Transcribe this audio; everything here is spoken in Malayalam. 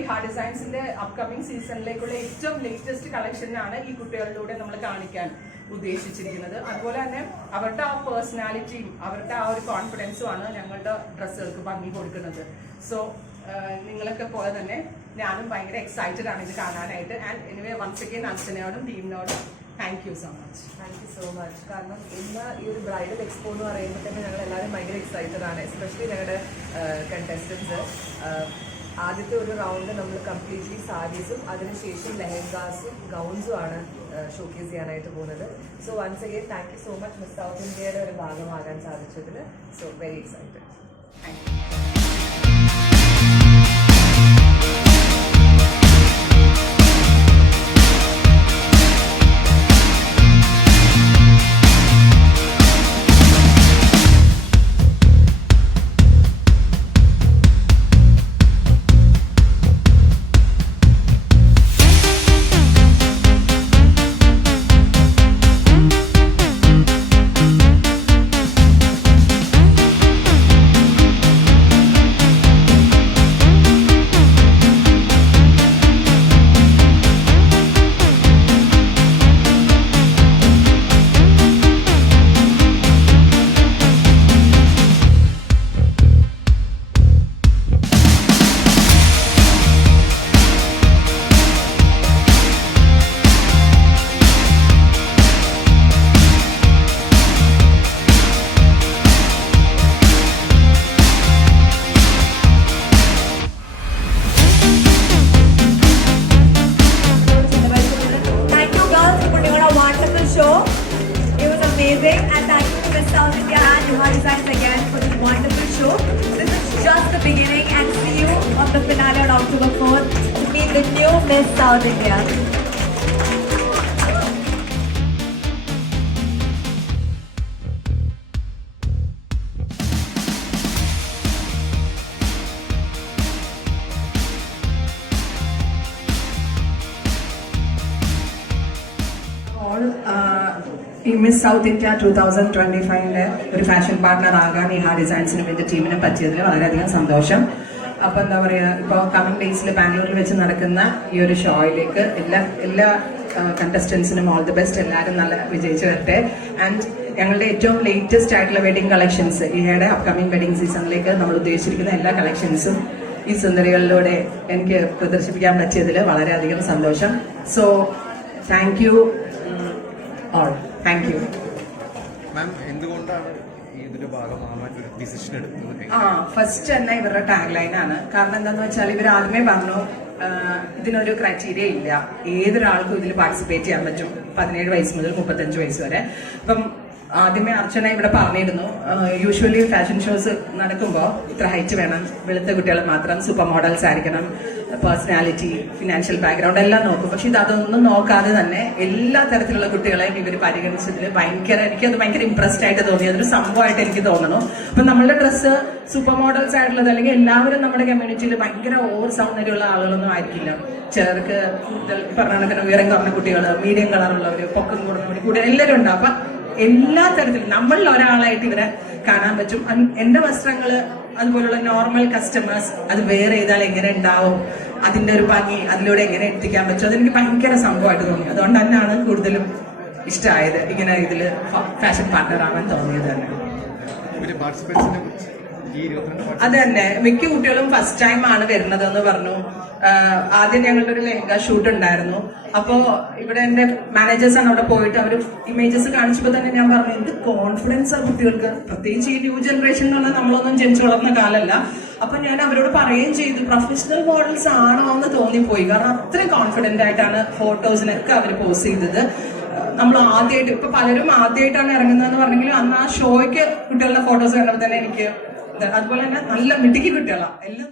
ഈ ഹാർഡ് ഡിസൈൻസിന്റെ അപ്കമിങ് സീസണിലേക്കുള്ള ഏറ്റവും ലേറ്റസ്റ്റ് കളക്ഷനാണ് ഈ കുട്ടികളിലൂടെ നമ്മൾ കാണിക്കാൻ ഉദ്ദേശിച്ചിരിക്കുന്നത്. അതുപോലെ തന്നെ അവരുടെ ആ പേഴ്സണാലിറ്റിയും അവരുടെ ആ ഒരു കോൺഫിഡൻസും ആണ് ഞങ്ങളുടെ ഡ്രസ്സുകൾക്ക് ഭംഗി കൊടുക്കുന്നത്. സോ നിങ്ങളൊക്കെ പോലെ തന്നെ ഞാനും ഭയങ്കര എക്സൈറ്റഡ് ആണ് ഇത് കാണാനായിട്ട്. ആൻഡ് എനിവേ വൺസ് അഗെയിൻ അച്ഛനോടും ടീമിനോടും thank you so much thank you so much കാരണം ഇന്ന് ഈ ഒരു ബ്രൈഡൽ എക്സ്പോ എന്ന് പറയുമ്പോൾ തന്നെ ഞങ്ങൾ എല്ലാവരും ഭയങ്കര എക്സൈറ്റഡ് ആണ് എസ്പെഷ്യലി ഞങ്ങളുടെ കണ്ടസ്റ്റൻസ് ആദ്യത്തെ ഒരു റൗണ്ട് നമ്മൾ കംപ്ലീറ്റ്ലി സാരീസും അതിനുശേഷം ലെഹങ്കാസും ഗൗൺസും ആണ് ഷോക്കേസ് ചെയ്യാനായിട്ട് പോകുന്നത്. So once again thank you so much miss south ഇന്ത്യയുടെ ഒരു ഭാഗമാകാൻ സാധിച്ചതിൽ so very excited thank you and thank you to Miss India and Yuha Designs again for this wonderful show. This is just the beginning and see you on the finale on October 4th to meet the new Miss South India. ഈ miss south India two thousand twenty ഫൈവിന്റെ ഒരു ഫാഷൻ പാർട്ണർ ആകാൻ ഈ ഹാ ഡിസൈൻസിനും വേണ്ടി ടീമിനും പറ്റിയതിൽ വളരെയധികം സന്തോഷം. അപ്പൊ എന്താ പറയാ ഇപ്പൊ കമ്മിങ് ഡേയ്സിൽ ബാംഗ്ലൂരിൽ വെച്ച് നടക്കുന്ന ഈ ഒരു ഷോയിലേക്ക് എല്ലാ എല്ലാ കണ്ടസ്റ്റൻസിനും ഓൾ ദി ബെസ്റ്റ് എല്ലാവരും നല്ല വിജയിച്ചു വരട്ടെ. ആൻഡ് ഞങ്ങളുടെ ഏറ്റവും ലേറ്റസ്റ്റ് ആയിട്ടുള്ള വെഡിങ് കളക്ഷൻസ് ഈയുടെ അപ്കമിങ് വെഡിങ് സീസണിലേക്ക് നമ്മൾ ഉദ്ദേശിച്ചിരിക്കുന്ന എല്ലാ കളക്ഷൻസും ഈ സുന്ദരികളിലൂടെ എനിക്ക് പ്രദർശിപ്പിക്കാൻ പറ്റിയതിൽ വളരെയധികം സന്തോഷം. So thank you all thank you ma'am എന്തുകൊണ്ടാണ് ഇതിന്റെ ഒരു ഡിസിഷൻ ആ ഫസ്റ്റ് തന്നെ ഇവരുടെ ടാഗ് ലൈൻ ആണ്. കാരണം എന്താന്ന് വെച്ചാൽ ഇവർ ആദ്യമേ പറഞ്ഞു ഇതിനൊരു ക്രൈറ്റീരിയ ഇല്ല. ഏതൊരാൾക്കും ഇതിൽ പാർട്ടിസിപ്പേറ്റ് ചെയ്യാൻ പറ്റും. പതിനേഴ് വയസ്സ് മുതൽ മുപ്പത്തഞ്ച് വയസ്സ് വരെ. അപ്പം ആദ്യമേ അർച്ചന ഇവിടെ പറഞ്ഞിരുന്നു യൂഷ്വലി ഫാഷൻ ഷോസ് നടക്കുമ്പോൾ ഇത്ര ഹൈറ്റ് വേണം വെളുത്ത കുട്ടികൾ മാത്രം സൂപ്പർ മോഡൽസ് ആയിരിക്കണം പേഴ്സണാലിറ്റി ഫിനാൻഷ്യൽ ബാക്ക്ഗ്രൗണ്ട് എല്ലാം നോക്കും. പക്ഷെ ഇത് അതൊന്നും നോക്കാതെ തന്നെ എല്ലാ തരത്തിലുള്ള കുട്ടികളെയും ഇവർ പരിഗണിച്ചതിൽ ഭയങ്കര എനിക്കത് ഭയങ്കര ഇമ്പ്രസ്ഡ് ആയിട്ട് തോന്നി. അതൊരു സംഭവമായിട്ട് എനിക്ക് തോന്നുന്നു അപ്പൊ നമ്മളുടെ ഡ്രസ്സ് സൂപ്പർ മോഡൽസ് ആയിട്ടുള്ളത് അല്ലെങ്കിൽ എല്ലാവരും നമ്മുടെ കമ്മ്യൂണിറ്റിയിൽ ഭയങ്കര ഓവർ സൗന്ദര്യമുള്ള ആളുകളൊന്നും ആയിരിക്കില്ല. ചിലർക്ക് കൂടുതൽ പറഞ്ഞ ഉയരം കുറഞ്ഞ കുട്ടികൾ മീഡിയം കളറുള്ളവർ പൊക്കം കുറഞ്ഞവർ കൂടെ എല്ലാവരും ഉണ്ടാവും അപ്പൊ എല്ലാ തരത്തിലും നമ്മളിൽ ഒരാളായിട്ട് ഇവരെ കാണാൻ പറ്റും. എന്റെ വസ്ത്രങ്ങൾ അതുപോലുള്ള നോർമൽ കസ്റ്റമേഴ്സ് അത് വേറെ ചെയ്താൽ എങ്ങനെ ഉണ്ടാവും അതിന്റെ ഒരു ഭംഗി അതിലൂടെ എങ്ങനെ എത്തിക്കാൻ പറ്റും അതെനിക്ക് ഭയങ്കര സംഭവമായിട്ട് തോന്നി. അതുകൊണ്ട് തന്നെയാണ് കൂടുതലും ഇഷ്ടമായത് ഇങ്ങനെ ഇതിൽ ഫാഷൻ പാർട്ണർ ആവാൻ തോന്നിയത് തന്നെ. അത് തന്നെ മിക്ക കുട്ടികളും ഫസ്റ്റ് ടൈം ആണ് വരുന്നത് എന്ന് പറഞ്ഞു ആദ്യം ഞങ്ങളുടെ ഒരു ലെഹങ്ക ഷൂട്ട് ഉണ്ടായിരുന്നു. അപ്പോ ഇവിടെ എന്റെ മാനേജേഴ്സ് ആണ് അവിടെ പോയിട്ട് അവർ ഇമേജസ് കാണിച്ചപ്പോൾ തന്നെ ഞാൻ പറഞ്ഞു എന്ത് കോൺഫിഡൻസ് ആ കുട്ടികൾക്ക്? പ്രത്യേകിച്ച് ഈ ന്യൂ ജനറേഷൻ എന്നുള്ള നമ്മളൊന്നും ജനിച്ചു വളർന്ന കാലല്ല. അപ്പൊ ഞാൻ അവരോട് പറയുകയും ചെയ്തു പ്രൊഫഷണൽ മോഡൽസ് ആണോ എന്ന് തോന്നിപ്പോയി. കാരണം അത്രയും കോൺഫിഡന്റ് ആയിട്ടാണ് ഫോട്ടോസിനൊക്കെ അവർ പോസ് ചെയ്തത്. നമ്മൾ ആദ്യമായിട്ട് ഇപ്പൊ പലരും ആദ്യമായിട്ടാണ് ഇറങ്ങുന്നതെന്ന് പറഞ്ഞെങ്കിലും അന്ന് ആ ഷോയ്ക്ക് കുട്ടികളുടെ ഫോട്ടോസ് കണ്ടപ്പോൾ തന്നെ എനിക്ക് അതുപോലെ തന്നെ നല്ല മിടുക്കി കുട്ടികളാണ് എല്ലാം